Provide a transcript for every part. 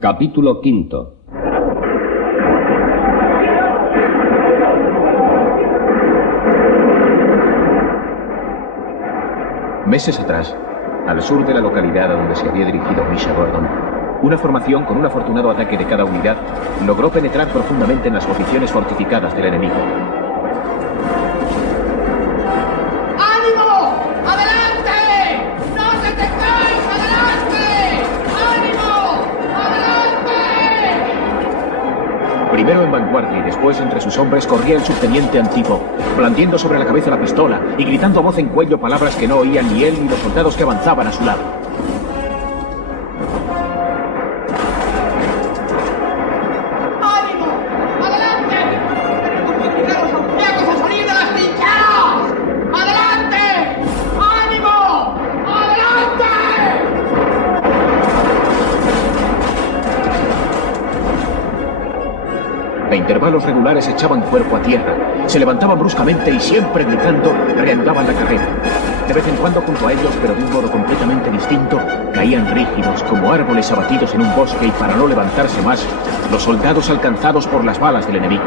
Capítulo quinto. Meses atrás, al sur de la localidad a donde se había dirigido Misha Gordon, una formación con un afortunado ataque de cada unidad logró penetrar profundamente en las posiciones fortificadas del enemigo. ¡Ánimo! ¡Adelante! ¡No os detengáis! ¡Adelante! ¡Ánimo! ¡Adelante! Primero en vanguardia y después entre sus hombres corría el subteniente Antipo, blandiendo sobre la cabeza la pistola y gritando a voz en cuello palabras que no oían ni él ni los soldados que avanzaban a su lado. ¡Ánimo! ¡Adelante! ¡Tenemos a los austriacos a salir de las trincheras! ¡Adelante! ¡Ánimo! ¡Adelante! A intervalos regulares echaban cuerpo a tierra, se levantaban bruscamente y siempre gritando reanudaban la carrera. De vez en cuando junto a ellos, pero de un modo completamente distinto, caían rígidos como árboles abatidos en un bosque y para no levantarse más, los soldados alcanzados por las balas del enemigo.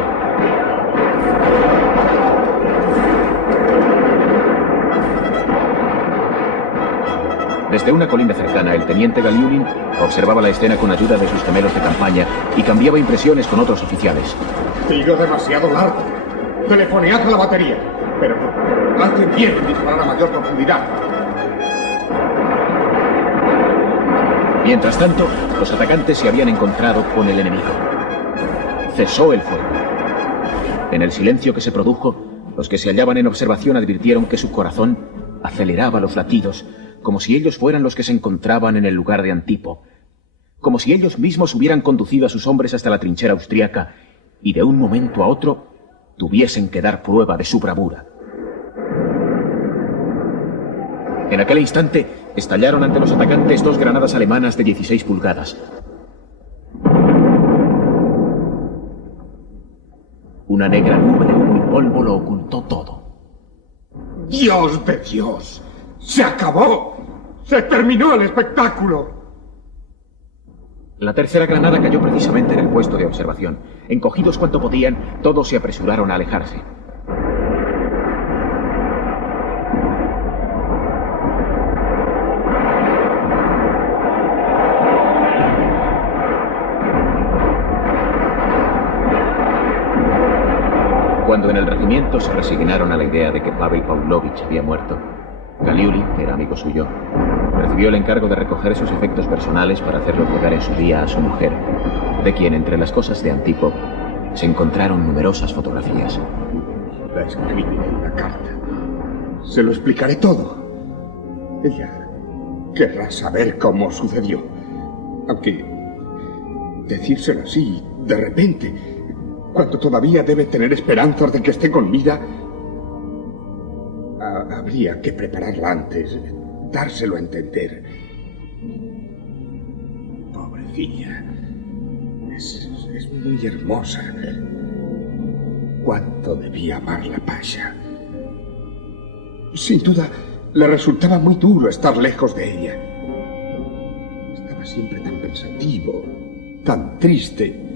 Desde una colina cercana, el teniente Galiulin observaba la escena con ayuda de sus gemelos de campaña y cambiaba impresiones con otros oficiales. Tiro demasiado largo. Telefonead a la batería. Pero hacen bien en disparar a mayor profundidad. Mientras tanto, los atacantes se habían encontrado con el enemigo. Cesó el fuego. En el silencio que se produjo, los que se hallaban en observación advirtieron que su corazón aceleraba los latidos, como si ellos fueran los que se encontraban en el lugar de Antipo, como si ellos mismos hubieran conducido a sus hombres hasta la trinchera austríaca y de un momento a otro tuviesen que dar prueba de su bravura. En aquel instante estallaron ante los atacantes 2 granadas alemanas de 16 pulgadas. Una negra nube de humo y polvo lo ocultó todo. ¡Dios de Dios! ¡Se acabó! ¡Se terminó el espectáculo! La tercera granada cayó precisamente en el puesto de observación. Encogidos cuanto podían, todos se apresuraron a alejarse. Cuando en el regimiento se resignaron a la idea de que Pavel Pavlovich había muerto, Galiulin, que era amigo suyo, recibió el encargo de recoger sus efectos personales para hacerlos llegar en su día a su mujer, de quien, entre las cosas de Antipo, se encontraron numerosas fotografías. La escribiré en una carta. Se lo explicaré todo. Ella querrá saber cómo sucedió. Aunque decírselo así, de repente, cuando todavía debe tener esperanzas de que esté con vida, habría que prepararla antes, dárselo a entender. Pobrecilla. Es muy hermosa. Cuánto debía amarla Pasha. Sin duda, le resultaba muy duro estar lejos de ella. Estaba siempre tan pensativo, tan triste.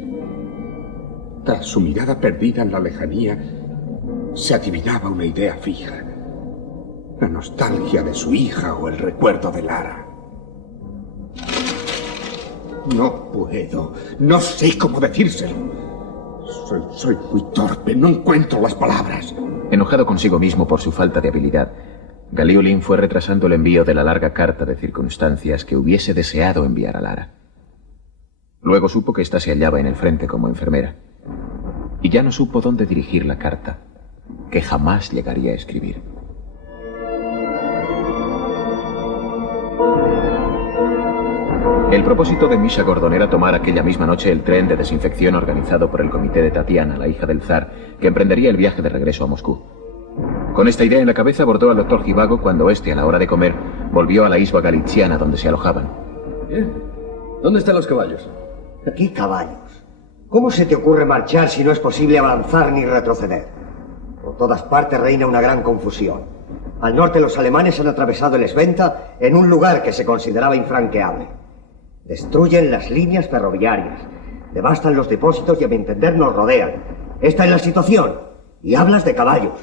Tras su mirada perdida en la lejanía, se adivinaba una idea fija. La nostalgia de su hija o el recuerdo de Lara. No puedo, no sé cómo decírselo. Soy muy torpe, no encuentro las palabras. Enojado consigo mismo por su falta de habilidad, Galiulin fue retrasando el envío de la larga carta de circunstancias que hubiese deseado enviar a Lara. Luego supo que ésta se hallaba en el frente como enfermera, y ya no supo dónde dirigir la carta, que jamás llegaría a escribir. El propósito de Misha Gordon era tomar aquella misma noche el tren de desinfección organizado por el comité de Tatiana, la hija del zar, que emprendería el viaje de regreso a Moscú. Con esta idea en la cabeza abordó al doctor Jivago cuando éste, a la hora de comer, volvió a la isba galiciana donde se alojaban. Bien. ¿Dónde están los caballos? ¿Qué caballos? ¿Cómo se te ocurre marchar si no es posible avanzar ni retroceder? Por todas partes reina una gran confusión. Al norte los alemanes han atravesado el Sventa en un lugar que se consideraba infranqueable. Destruyen las líneas ferroviarias, devastan los depósitos y a mi entender nos rodean. Esta es la situación. Y hablas de caballos.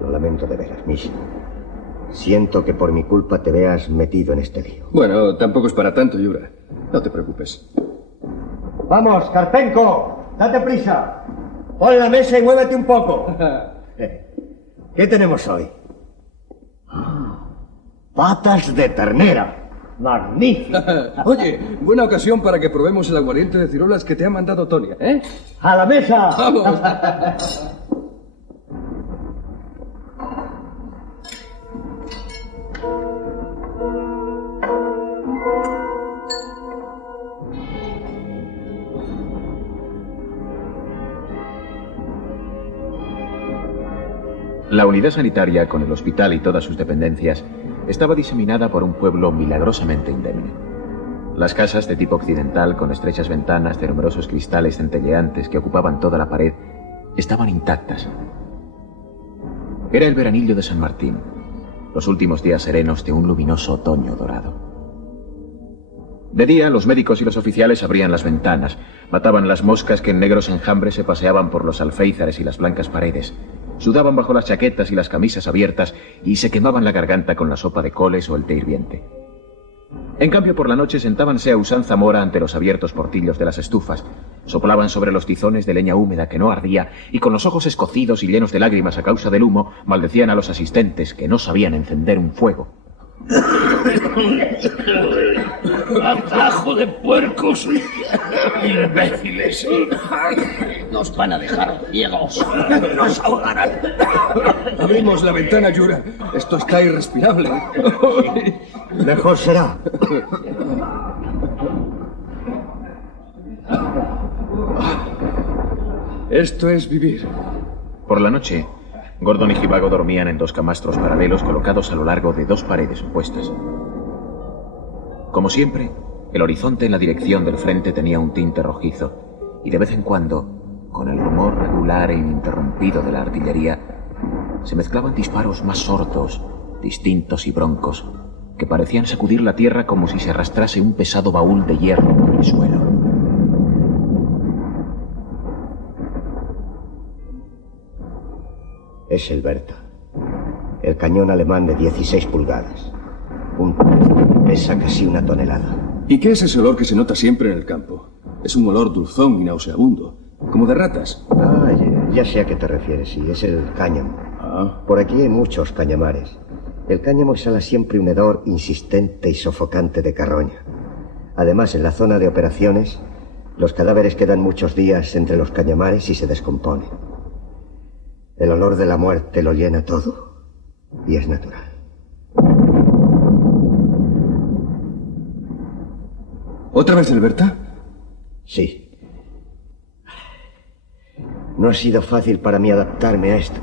Lo lamento de veras, Mishi. Siento que por mi culpa te veas metido en este lío. Bueno, tampoco es para tanto, Yura. No te preocupes. ¡Vamos, Karpenko! ¡Date prisa! Pon la mesa y muévete un poco. ¿Qué tenemos hoy? Patas de ternera. ¡Magnífico! Oye, buena ocasión para que probemos el aguardiente de ciruelas que te ha mandado Tonia, ¿eh? ¡A la mesa! ¡Vamos! La unidad sanitaria, con el hospital y todas sus dependencias, estaba diseminada por un pueblo milagrosamente indemne. Las casas de tipo occidental, con estrechas ventanas de numerosos cristales centelleantes que ocupaban toda la pared, estaban intactas. Era el veranillo de San Martín, los últimos días serenos de un luminoso otoño dorado. De día, los médicos y los oficiales abrían las ventanas, mataban las moscas que en negros enjambres se paseaban por los alféizares y las blancas paredes, sudaban bajo las chaquetas y las camisas abiertas y se quemaban la garganta con la sopa de coles o el té hirviente. En cambio, por la noche sentábanse a usanza mora ante los abiertos portillos de las estufas, soplaban sobre los tizones de leña húmeda que no ardía y con los ojos escocidos y llenos de lágrimas a causa del humo, maldecían a los asistentes que no sabían encender un fuego. ¡Atajo de puercos! ¡Imbéciles! Nos van a dejar ciegos. ¡Nos ahogarán! Abrimos la ventana, Yura. Esto está irrespirable. Mejor será. Esto es vivir. Por la noche, Gordon y Jivago dormían en dos camastros paralelos colocados a lo largo de dos paredes opuestas. Como siempre, el horizonte en la dirección del frente tenía un tinte rojizo, y de vez en cuando, con el rumor regular e ininterrumpido de la artillería, se mezclaban disparos más sordos, distintos y broncos, que parecían sacudir la tierra como si se arrastrase un pesado baúl de hierro por el suelo. Es el Bertha. El cañón alemán de 16 pulgadas. Pesa casi 1 tonelada. ¿Y qué es ese olor que se nota siempre en el campo? Es un olor dulzón y nauseabundo, como de ratas. Ah, ya sé a qué te refieres, sí, es el cáñamo. Ah. Por aquí hay muchos cañamares. El cáñamo exhala siempre un hedor insistente y sofocante de carroña. Además, en la zona de operaciones, los cadáveres quedan muchos días entre los cañamares y se descomponen. El olor de la muerte lo llena todo, y es natural. ¿Otra vez el Bertha? Sí. No ha sido fácil para mí adaptarme a esto,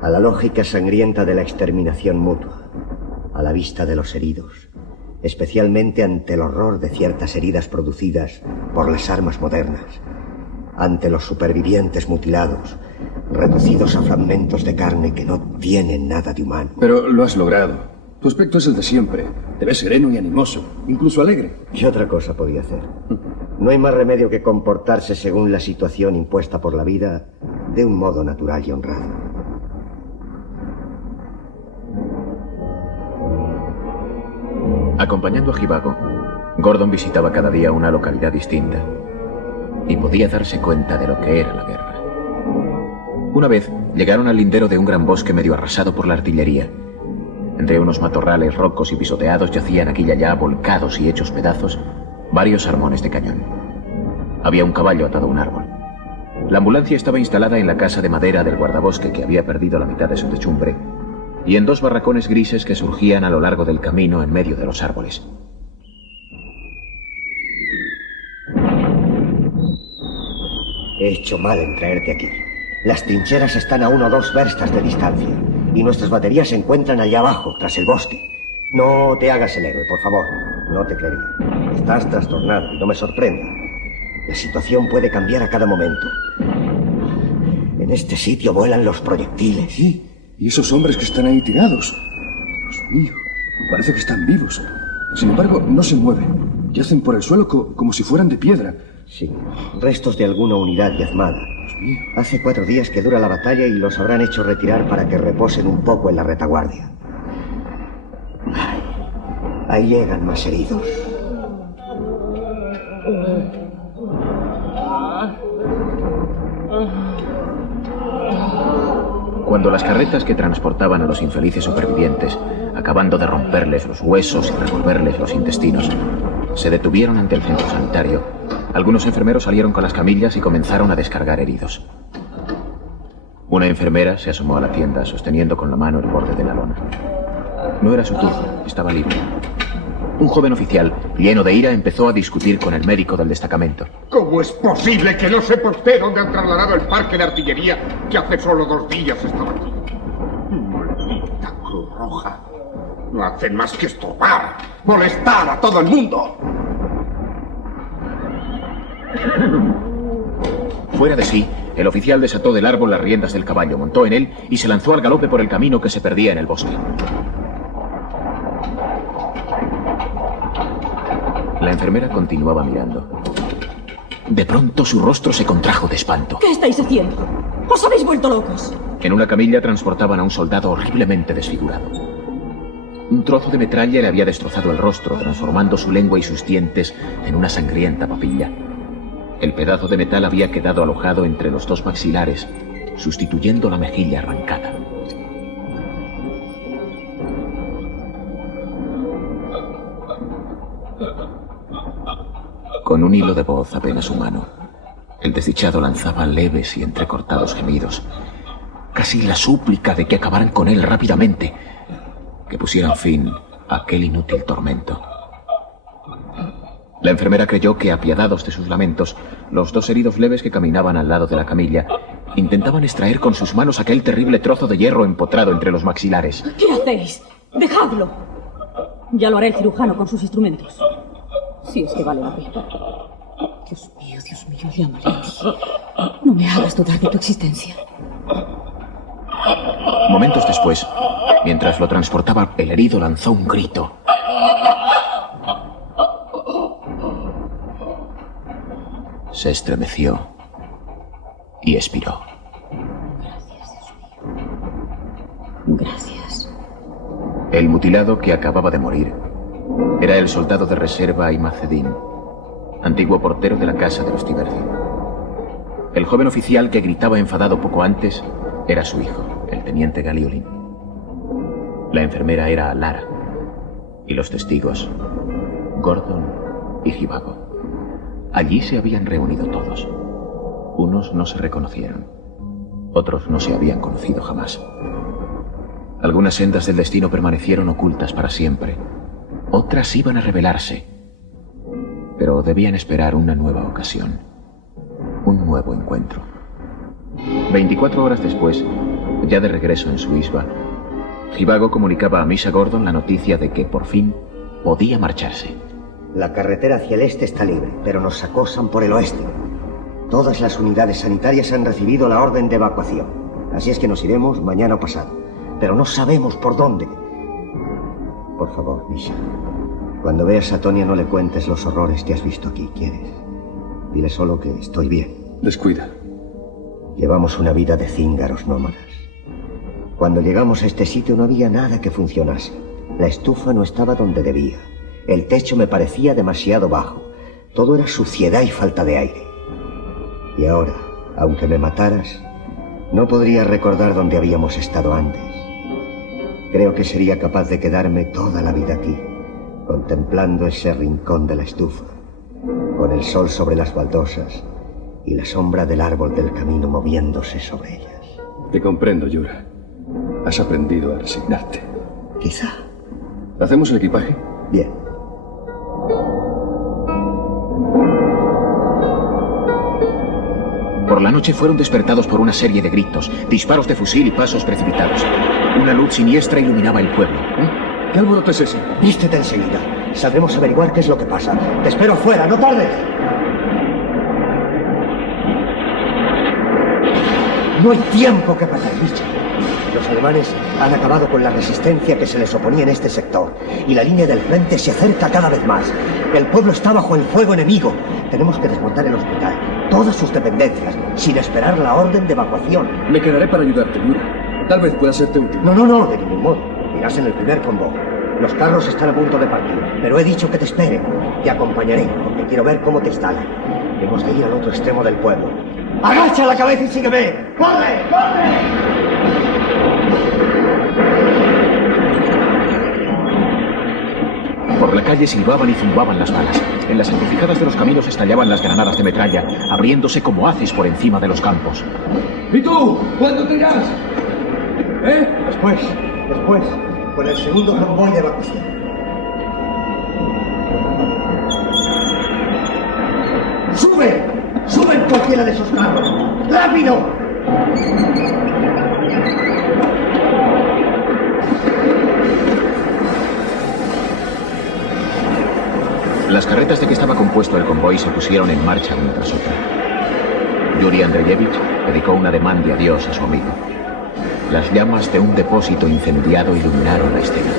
a la lógica sangrienta de la exterminación mutua, a la vista de los heridos, especialmente ante el horror de ciertas heridas producidas por las armas modernas, ante los supervivientes mutilados, reducidos a fragmentos de carne que no tienen nada de humano. Pero lo has logrado. Tu aspecto es el de siempre. Te ves sereno y animoso, incluso alegre. ¿Qué otra cosa podía hacer? No hay más remedio que comportarse según la situación impuesta por la vida de un modo natural y honrado. Acompañando a Jivago, Gordon visitaba cada día una localidad distinta y podía darse cuenta de lo que era la guerra. Una vez llegaron al lindero de un gran bosque medio arrasado por la artillería. Entre unos matorrales rocos y pisoteados yacían aquí y allá, volcados y hechos pedazos, varios armones de cañón. Había un caballo atado a un árbol. La ambulancia estaba instalada en la casa de madera del guardabosque que había perdido la mitad de su techumbre y en 2 barracones grises que surgían a lo largo del camino en medio de los árboles. He hecho mal en traerte aquí. Las trincheras están a 1 o 2 verstas de distancia y nuestras baterías se encuentran allá abajo, tras el bosque. No te hagas el héroe, por favor. No te creería. Estás trastornado y no me sorprende. La situación puede cambiar a cada momento. En este sitio vuelan los proyectiles. Sí, y esos hombres que están ahí tirados. Dios mío, parece que están vivos. Sin embargo, no se mueven. Yacen por el suelo como si fueran de piedra. Sí, restos de alguna unidad diezmada. Hace 4 días que dura la batalla y los habrán hecho retirar para que reposen un poco en la retaguardia. Ay, ahí llegan más heridos. Cuando las carretas que transportaban a los infelices supervivientes, acabando de romperles los huesos y revolverles los intestinos, se detuvieron ante el centro sanitario, algunos enfermeros salieron con las camillas y comenzaron a descargar heridos. Una enfermera se asomó a la tienda sosteniendo con la mano el borde de la lona. No era su turno, estaba libre. Un joven oficial, lleno de ira, empezó a discutir con el médico del destacamento. ¿Cómo es posible que no sepa usted dónde han trasladado el parque de artillería que hace solo 2 días estaba aquí? Maldita Cruz Roja. No hacen más que estorbar, molestar a todo el mundo. Fuera de sí, el oficial desató del árbol las riendas del caballo, montó en él y se lanzó al galope por el camino que se perdía en el bosque. La enfermera continuaba mirando. De pronto su rostro se contrajo de espanto. ¿Qué estáis haciendo? ¡Os habéis vuelto locos! En una camilla transportaban a un soldado horriblemente desfigurado. Un trozo de metralla le había destrozado el rostro, transformando su lengua y sus dientes en una sangrienta papilla. El pedazo de metal había quedado alojado entre los 2 maxilares, sustituyendo la mejilla arrancada. Con un hilo de voz apenas humano, el desdichado lanzaba leves y entrecortados gemidos, casi la súplica de que acabaran con él rápidamente, que pusieran fin a aquel inútil tormento. La enfermera creyó que, apiadados de sus lamentos, los 2 heridos leves que caminaban al lado de la camilla intentaban extraer con sus manos aquel terrible trozo de hierro empotrado entre los maxilares. ¿Qué hacéis? ¡Dejadlo! Ya lo hará el cirujano con sus instrumentos. Si es que vale la pena. Dios mío, llamaré. No me hagas dudar de tu existencia. Momentos después, mientras lo transportaba, el herido lanzó un grito. Se estremeció y expiró. Gracias, Dios mío. Gracias. El mutilado que acababa de morir era el soldado de reserva Imacedín, antiguo portero de la casa de los Tiberci. El joven oficial que gritaba enfadado poco antes era su hijo, el teniente Galiolin. La enfermera era Lara, y los testigos, Gordon y Givago. Allí se habían reunido todos. Unos no se reconocieron, otros no se habían conocido jamás. Algunas sendas del destino permanecieron ocultas para siempre. Otras iban a revelarse, pero debían esperar una nueva ocasión, un nuevo encuentro. 24 horas después, ya de regreso en su isba, Givago comunicaba a Misha Gordon la noticia de que, por fin, podía marcharse. La carretera hacia el este está libre, pero nos acosan por el oeste. Todas las unidades sanitarias han recibido la orden de evacuación. Así es que nos iremos mañana o pasado, pero no sabemos por dónde. Por favor, Misha, cuando veas a Tonia no le cuentes los horrores que has visto aquí, ¿quieres? Dile solo que estoy bien. Descuida. Llevamos una vida de cíngaros nómadas. Cuando llegamos a este sitio no había nada que funcionase. La estufa no estaba donde debía. El techo me parecía demasiado bajo. Todo era suciedad y falta de aire. Y ahora, aunque me mataras, no podría recordar dónde habíamos estado antes. Creo que sería capaz de quedarme toda la vida aquí, contemplando ese rincón de la estufa, con el sol sobre las baldosas y la sombra del árbol del camino moviéndose sobre ellas. Te comprendo, Yura. Has aprendido a resignarte. Quizá. ¿Hacemos el equipaje? Bien. Por la noche fueron despertados por una serie de gritos, disparos de fusil y pasos precipitados. Una luz siniestra iluminaba el pueblo. ¿Qué alboroto es ese? Vístete enseguida. Saldremos a averiguar qué es lo que pasa. Te espero afuera, no tardes. No hay tiempo que perder, Richard. Los alemanes han acabado con la resistencia que se les oponía en este sector y la línea del frente se acerca cada vez más. El pueblo está bajo el fuego enemigo. Tenemos que desmontar el hospital, todas sus dependencias, sin esperar la orden de evacuación. Me quedaré para ayudarte, Yuri. Tal vez pueda serte útil. No, de ningún modo. Irás en el primer convoy. Los carros están a punto de partir, pero he dicho que te esperen. Te acompañaré, porque quiero ver cómo te instalan. Hemos de ir al otro extremo del pueblo. ¡Agacha la cabeza y sígueme! ¡Corre! Por la calle silbaban y zumbaban las balas. En las encrucijadas de los caminos estallaban las granadas de metralla, abriéndose como haces por encima de los campos. ¿Y tú? ¿Cuándo te irás? Después, con el segundo convoy de evacuación. ¡Sube en cualquiera de esos carros! ¡Rápido! Las carretas de que estaba compuesto el convoy se pusieron en marcha una tras otra. Yuri Andreyevich dedicó un ademán de adiós a su amigo. Las llamas de un depósito incendiado iluminaron la escena.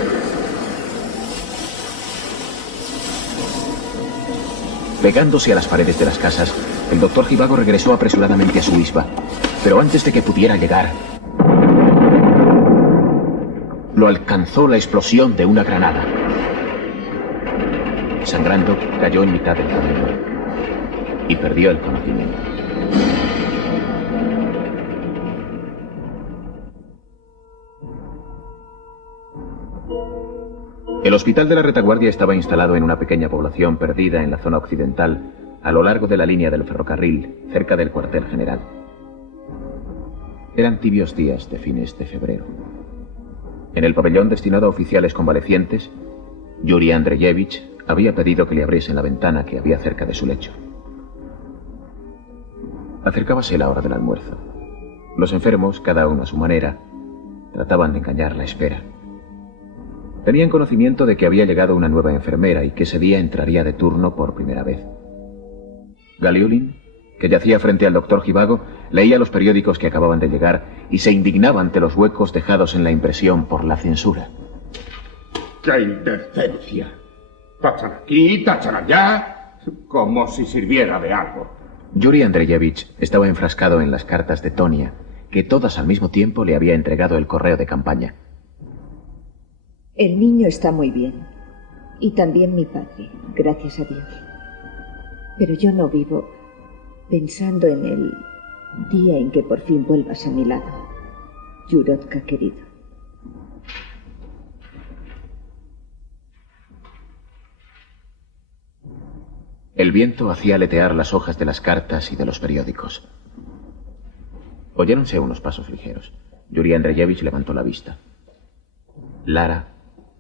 Pegándose a las paredes de las casas, el doctor Zhivago regresó apresuradamente a su isba, pero antes de que pudiera llegar, lo alcanzó la explosión de una granada. Sangrando, cayó en mitad del camino y perdió el conocimiento. El hospital de la retaguardia estaba instalado en una pequeña población perdida en la zona occidental, a lo largo de la línea del ferrocarril, cerca del cuartel general. Eran tibios días de fines de febrero. En el pabellón destinado a oficiales convalecientes, Yuri Andreyevich había pedido que le abriesen la ventana que había cerca de su lecho. Acercábase la hora del almuerzo. Los enfermos, cada uno a su manera, trataban de engañar la espera. Tenían conocimiento de que había llegado una nueva enfermera y que ese día entraría de turno por primera vez. Galiulin, que yacía frente al doctor Zhivago, leía los periódicos que acababan de llegar y se indignaba ante los huecos dejados en la impresión por la censura. ¡Qué indecencia! Tachan aquí, tachan allá, como si sirviera de algo. Yuri Andreyevich estaba enfrascado en las cartas de Tonia, que todas al mismo tiempo le había entregado el correo de campaña. El niño está muy bien. Y también mi padre, gracias a Dios. Pero yo no vivo pensando en el día en que por fin vuelvas a mi lado. Yurotka, querido. El viento hacía aletear las hojas de las cartas y de los periódicos. Oyéronse unos pasos ligeros. Yuri Andreyevich levantó la vista. Lara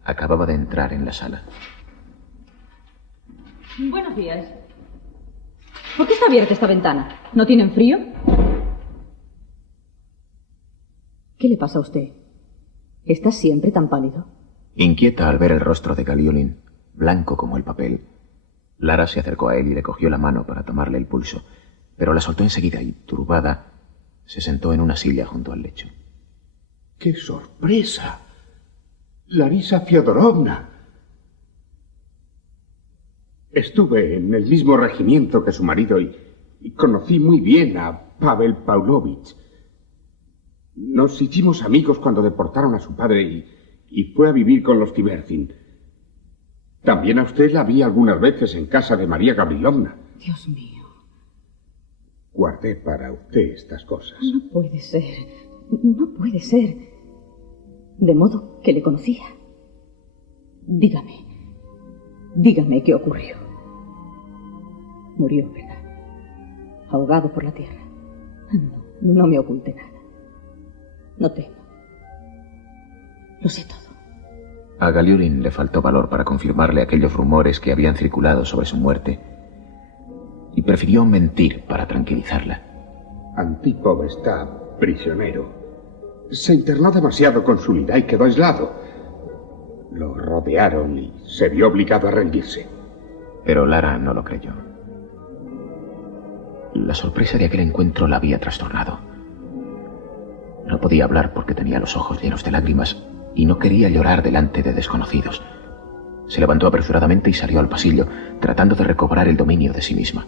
acababa de entrar en la sala. Buenos días. ¿Por qué está abierta esta ventana? ¿No tienen frío? ¿Qué le pasa a usted? ¿Está siempre tan pálido? Inquieta al ver el rostro de Galiulin, blanco como el papel, Lara se acercó a él y le cogió la mano para tomarle el pulso, pero la soltó enseguida y, turbada, se sentó en una silla junto al lecho. ¡Qué sorpresa! Larisa Fyodorovna. Estuve en el mismo regimiento que su marido y conocí muy bien a Pavel Pavlovich. Nos hicimos amigos cuando deportaron a su padre y fue a vivir con los Tiberzin. También a usted la vi algunas veces en casa de María Gavrilovna. Dios mío. Guardé para usted estas cosas. No puede ser. No puede ser. De modo que le conocía. Dígame. Dígame qué ocurrió. Murió, ¿verdad? Ahogado por la tierra. No me oculte nada. No temo. Lo sé todo. A Galiulin le faltó valor para confirmarle aquellos rumores que habían circulado sobre su muerte y prefirió mentir para tranquilizarla. Antipov está prisionero. Se internó demasiado con su unidad y quedó aislado. Lo rodearon y se vio obligado a rendirse. Pero Lara no lo creyó. La sorpresa de aquel encuentro la había trastornado. No podía hablar porque tenía los ojos llenos de lágrimas y no quería llorar delante de desconocidos. Se levantó apresuradamente y salió al pasillo, tratando de recobrar el dominio de sí misma.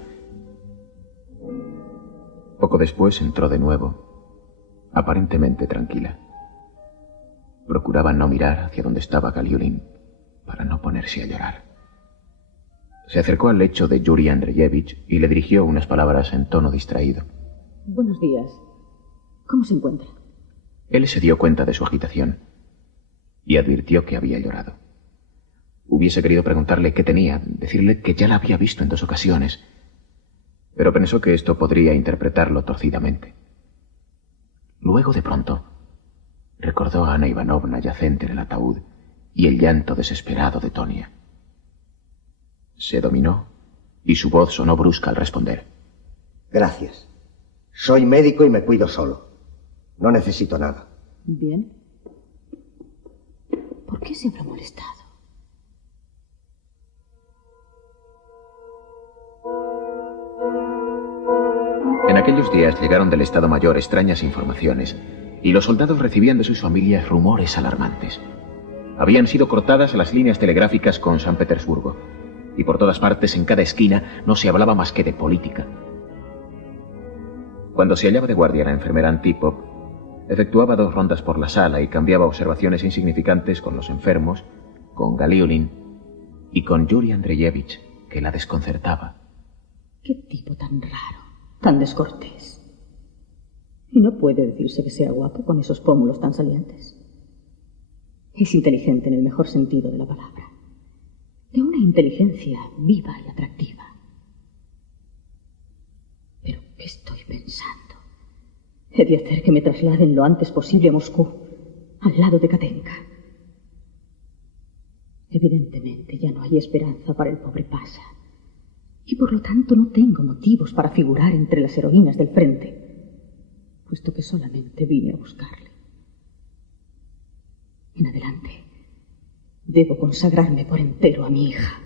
Poco después entró de nuevo, aparentemente tranquila. Procuraba no mirar hacia donde estaba Galiulin para no ponerse a llorar. Se acercó al lecho de Yuri Andreyevich y le dirigió unas palabras en tono distraído. Buenos días. ¿Cómo se encuentra? Él se dio cuenta de su agitación y advirtió que había llorado. Hubiese querido preguntarle qué tenía, decirle que ya la había visto en 2 ocasiones, pero pensó que esto podría interpretarlo torcidamente. Luego, de pronto, recordó a Ana Ivanovna yacente en el ataúd y el llanto desesperado de Tonia. Se dominó y su voz sonó brusca al responder. Gracias. Soy médico y me cuido solo. No necesito nada. Bien. ¿Por qué se habrá molestado? En aquellos días llegaron del Estado Mayor extrañas informaciones y los soldados recibían de sus familias rumores alarmantes. Habían sido cortadas las líneas telegráficas con San Petersburgo y por todas partes, en cada esquina, no se hablaba más que de política. Cuando se hallaba de guardia la enfermera Antipov, efectuaba 2 rondas por la sala y cambiaba observaciones insignificantes con los enfermos, con Galiulin y con Yuri Andreyevich, que la desconcertaba. Qué tipo tan raro, tan descortés. Y no puede decirse que sea guapo con esos pómulos tan salientes. Es inteligente en el mejor sentido de la palabra. De una inteligencia viva y atractiva. ¿Pero qué estoy pensando? He de hacer que me trasladen lo antes posible a Moscú, al lado de Katenka. Evidentemente ya no hay esperanza para el pobre Pasha. Y por lo tanto no tengo motivos para figurar entre las heroínas del frente, puesto que solamente vine a buscarle. En adelante, debo consagrarme por entero a mi hija.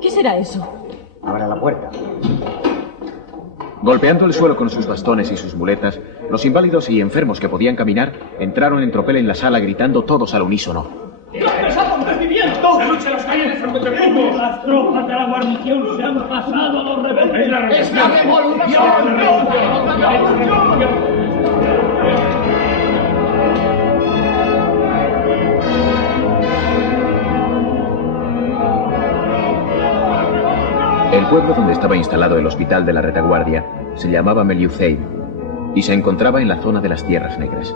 ¿Qué será eso? Abra la puerta. Golpeando el suelo con sus bastones y sus muletas, los inválidos y enfermos que podían caminar entraron en tropel en la sala gritando todos al unísono. ¡Los acontecimientos! ¡Se lucha las calles de San Petersburgo! Las tropas de la guarnición se han pasado a los rebeldes. ¡Es la revolución! ¡La revolución! El pueblo donde estaba instalado el hospital de la retaguardia se llamaba Meliuzeï y se encontraba en la zona de las Tierras Negras.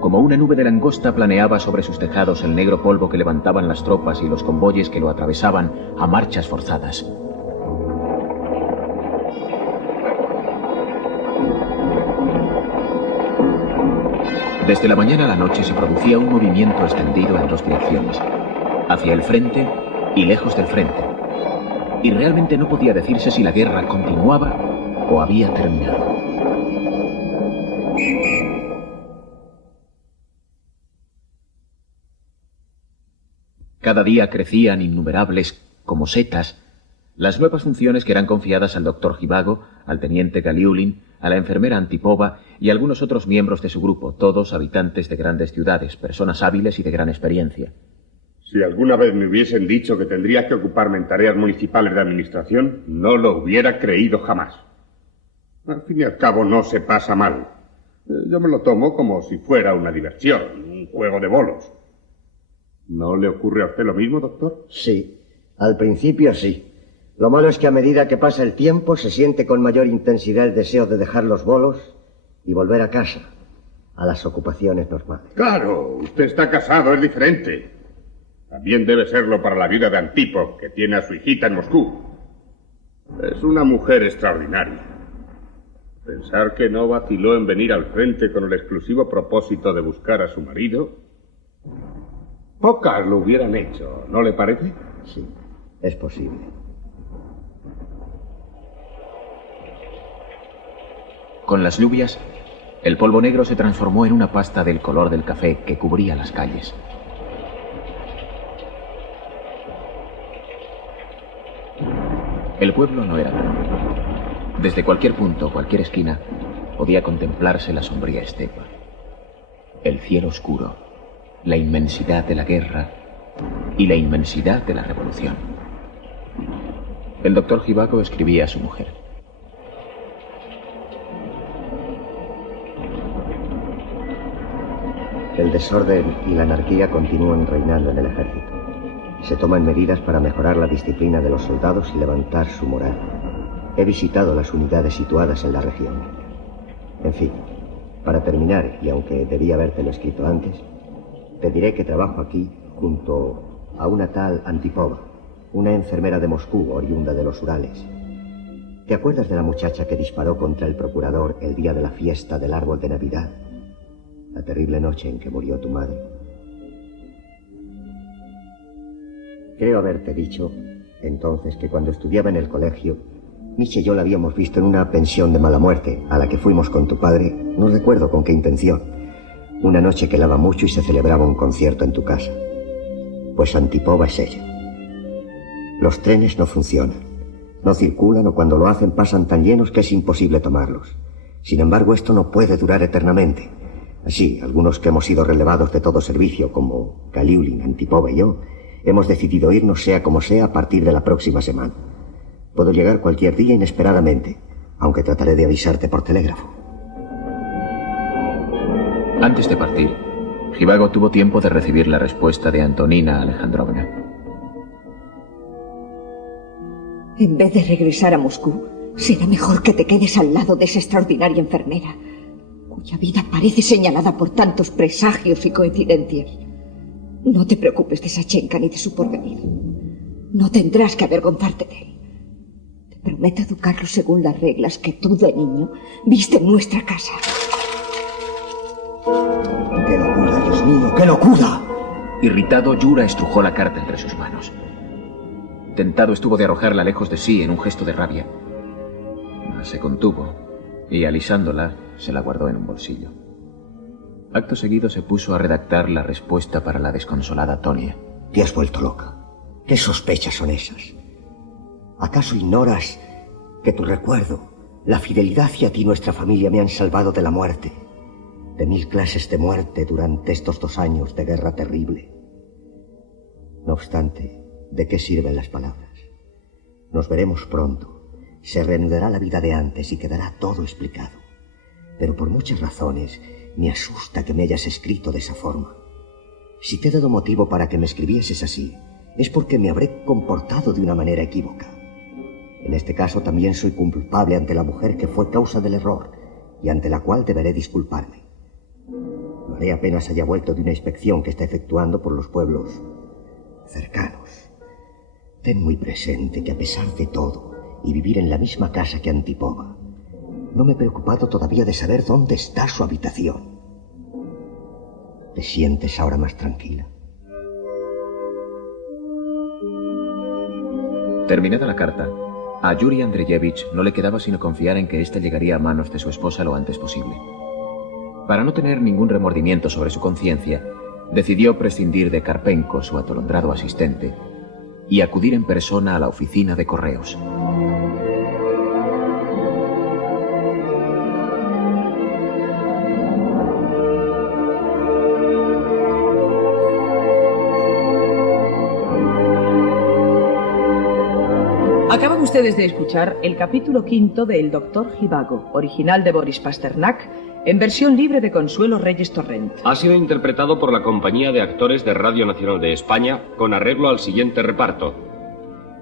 Como una nube de langosta planeaba sobre sus tejados el negro polvo que levantaban las tropas y los convoyes que lo atravesaban a marchas forzadas. Desde la mañana a la noche se producía un movimiento extendido en 2 direcciones, hacia el frente y lejos del frente. Y realmente no podía decirse si la guerra continuaba o había terminado. Cada día crecían innumerables, como setas, las nuevas funciones que eran confiadas al doctor Jivago, al teniente Galiulin, a la enfermera Antipova y a algunos otros miembros de su grupo, todos habitantes de grandes ciudades, personas hábiles y de gran experiencia. Si alguna vez me hubiesen dicho que tendría que ocuparme en tareas municipales de administración, no lo hubiera creído jamás. Al fin y al cabo no se pasa mal. Yo me lo tomo como si fuera una diversión, un juego de bolos. ¿No le ocurre a usted lo mismo, doctor? Sí, al principio sí. Lo malo es que a medida que pasa el tiempo se siente con mayor intensidad el deseo de dejar los bolos y volver a casa, a las ocupaciones normales. Claro, usted está casado, es diferente. También debe serlo para la viuda de Antipov, que tiene a su hijita en Moscú. Es una mujer extraordinaria. Pensar que no vaciló en venir al frente con el exclusivo propósito de buscar a su marido. Pocas lo hubieran hecho, ¿no le parece? Sí, es posible. Con las lluvias, el polvo negro se transformó en una pasta del color del café que cubría las calles. El pueblo no era grande. Desde cualquier punto, cualquier esquina, podía contemplarse la sombría estepa, el cielo oscuro, la inmensidad de la guerra y la inmensidad de la revolución. El doctor Zhivago escribía a su mujer. El desorden y la anarquía continúan reinando en el ejército. Se toman medidas para mejorar la disciplina de los soldados y levantar su moral. He visitado las unidades situadas en la región. En fin, para terminar, y aunque debía habértelo escrito antes, te diré que trabajo aquí junto a una tal Antipova, una enfermera de Moscú, oriunda de los Urales. ¿Te acuerdas de la muchacha que disparó contra el procurador el día de la fiesta del árbol de Navidad? La terrible noche en que murió tu madre. Creo haberte dicho entonces que cuando estudiaba en el colegio, Misha y yo la habíamos visto en una pensión de mala muerte a la que fuimos con tu padre, no recuerdo con qué intención. Una noche que helaba mucho y se celebraba un concierto en tu casa. Pues Antipova es ella. Los trenes no funcionan, no circulan o cuando lo hacen pasan tan llenos que es imposible tomarlos. Sin embargo, esto no puede durar eternamente. Así, algunos que hemos sido relevados de todo servicio, como Galiulin, Antipova y yo, hemos decidido irnos sea como sea a partir de la próxima semana. Puedo llegar cualquier día inesperadamente, aunque trataré de avisarte por telégrafo. Antes de partir, Zhivago tuvo tiempo de recibir la respuesta de Antonina Alejandrovna. En vez de regresar a Moscú, será mejor que te quedes al lado de esa extraordinaria enfermera, cuya vida parece señalada por tantos presagios y coincidencias. No te preocupes de Sachenka ni de su porvenir. No tendrás que avergonzarte de él. Te prometo educarlo según las reglas que tú de niño viste en nuestra casa. ¡Qué locura, Dios mío! ¡Qué locura! Irritado, Yura estrujó la carta entre sus manos. Tentado estuvo de arrojarla lejos de sí en un gesto de rabia. Mas se contuvo y, alisándola, se la guardó en un bolsillo. Acto seguido se puso a redactar la respuesta para la desconsolada Tonia. Te has vuelto loca. ¿Qué sospechas son esas? ¿Acaso ignoras que tu recuerdo, la fidelidad hacia ti y nuestra familia me han salvado de la muerte? De 1000 clases de muerte durante estos 2 años de guerra terrible. No obstante, ¿de qué sirven las palabras? Nos veremos pronto. Se reanudará la vida de antes y quedará todo explicado. Pero por muchas razones me asusta que me hayas escrito de esa forma. Si te he dado motivo para que me escribieses así, es porque me habré comportado de una manera equívoca. En este caso también soy culpable ante la mujer que fue causa del error y ante la cual deberé disculparme. Lo haré apenas haya vuelto de una inspección que está efectuando por los pueblos cercanos. Ten muy presente que a pesar de todo y vivir en la misma casa que Antipova, no me he preocupado todavía de saber dónde está su habitación. ¿Te sientes ahora más tranquila? Terminada la carta, a Yuri Andreyevich no le quedaba sino confiar en que ésta llegaría a manos de su esposa lo antes posible. Para no tener ningún remordimiento sobre su conciencia, decidió prescindir de Karpenko, su atolondrado asistente, y acudir en persona a la oficina de correos. Acaban ustedes de escuchar el capítulo 5 de El Doctor Zhivago, original de Boris Pasternak, en versión libre de Consuelo Reyes Torrent. Ha sido interpretado por la Compañía de Actores de Radio Nacional de España con arreglo al siguiente reparto.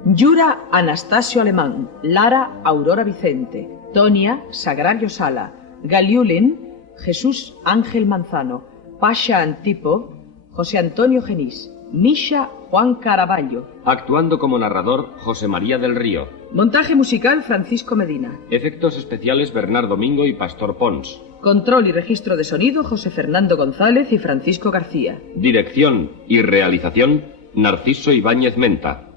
Yura, Anastasio Alemán. Lara, Aurora Vicente. Tonia, Sagrario Sala. Galiulin, Jesús Ángel Manzano. Pasha Antipo, José Antonio Genís. Misha, Juan Caraballo. Actuando como narrador, José María del Río. Montaje musical, Francisco Medina. Efectos especiales, Bernardo Domingo y Pastor Pons. Control y registro de sonido, José Fernando González y Francisco García. Dirección y realización, Narciso Ibáñez Menta.